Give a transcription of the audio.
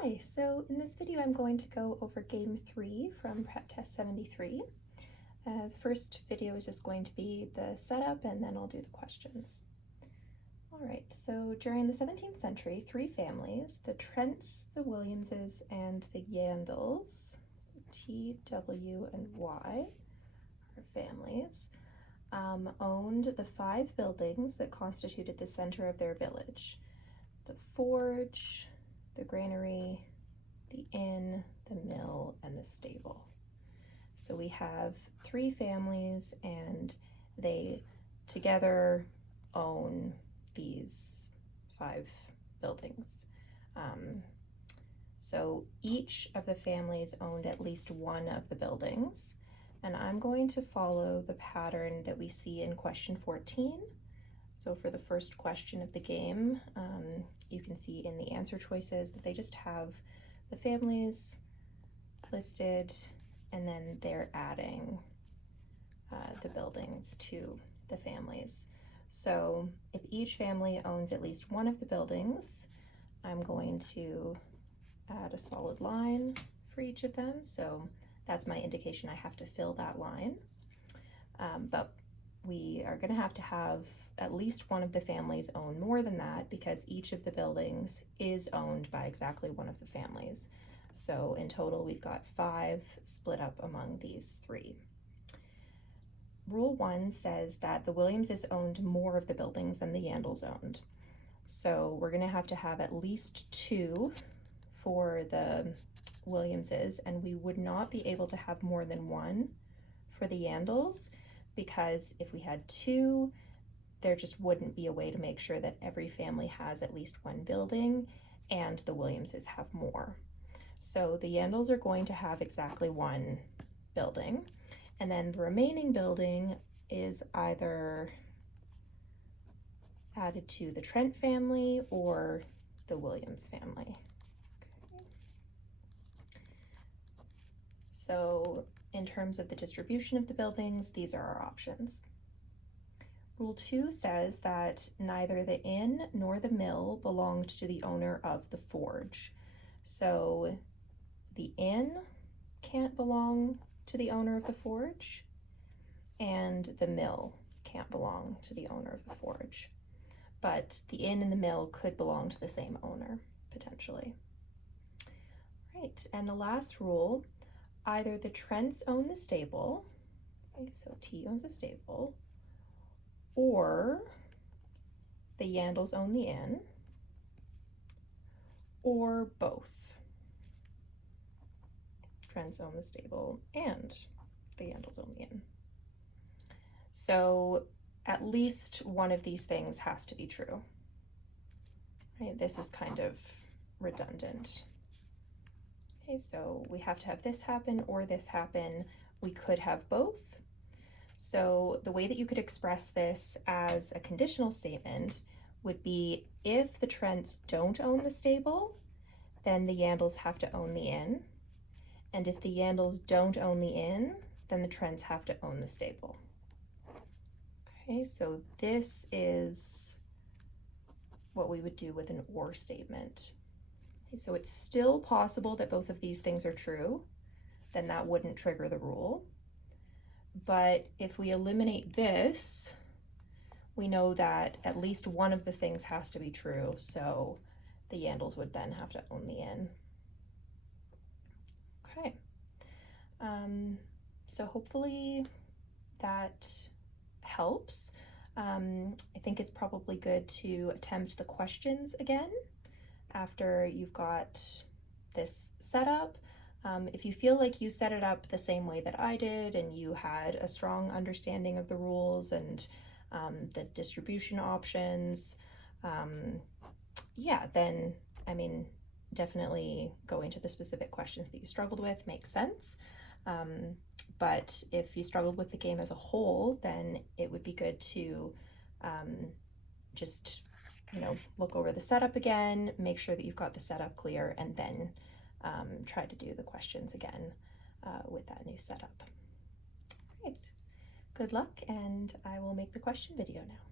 Hi, so in this video I'm going to go over game 3 from Prep Test 73. The first video is just going to be the setup and then I'll do the questions. Alright, so during the 17th century, three families, the Trents, the Williamses, and the Yandles, so T, W, and Y are families, owned the 5 buildings that constituted the center of their village. The forge, the granary, the inn, the mill, and the stable. So we have 3 families and they together own these 5 buildings. So each of the families owned at least one of the buildings, and I'm going to follow the pattern that we see in question 14. So for the first question of the game, you can see in the answer choices that they just have the families listed and then they're adding the buildings to the families. So if each family owns at least one of the buildings, I'm going to add a solid line for each of them. So that's my indication I have to fill that line. But we are going to have at least one of the families own more than that because each of the buildings is owned by exactly one of the families. So in total, we've got 5 split up among these 3. Rule 1 says that the Williamses owned more of the buildings than the Yandles owned. So we're going to have at least 2 for the Williamses, and we would not be able to have more than 1 for the Yandles, because if we had 2, there just wouldn't be a way to make sure that every family has at least 1 building and the Williamses have more. So the Yandles are going to have exactly 1 building, and then the remaining building is either added to the Trent family or the Williams family. Okay. So in terms of the distribution of the buildings, these are our options. Rule 2 says that neither the inn nor the mill belonged to the owner of the forge. So the inn can't belong to the owner of the forge, and the mill can't belong to the owner of the forge. But the inn and the mill could belong to the same owner, potentially. Right, and the last rule, either the Trents own the stable, okay, so T owns the stable, or the Yandles own the inn, or both. Trents own the stable and the Yandles own the inn. So at least one of these things has to be true. Right, this is kind of redundant. Okay, so we have to have this happen or this happen. We could have both. So the way that you could express this as a conditional statement would be if the Trents don't own the stable, then the Yandles have to own the inn. And if the Yandles don't own the inn, then the Trents have to own the stable. Okay, so this is what we would do with an or statement. Okay, so it's still possible that both of these things are true, then that wouldn't trigger the rule. But if we eliminate this, we know that at least one of the things has to be true, so the Yandles would then have to own the inn. Okay, so hopefully that helps. I think it's probably good to attempt the questions again after you've got this set up. If you feel like you set it up the same way that I did and you had a strong understanding of the rules and the distribution options, yeah, then, I mean, definitely going to the specific questions that you struggled with makes sense. But if you struggled with the game as a whole, then it would be good to just, look over the setup again, make sure that you've got the setup clear, and then try to do the questions again with that new setup. Right. Good luck, and I will make the question video now.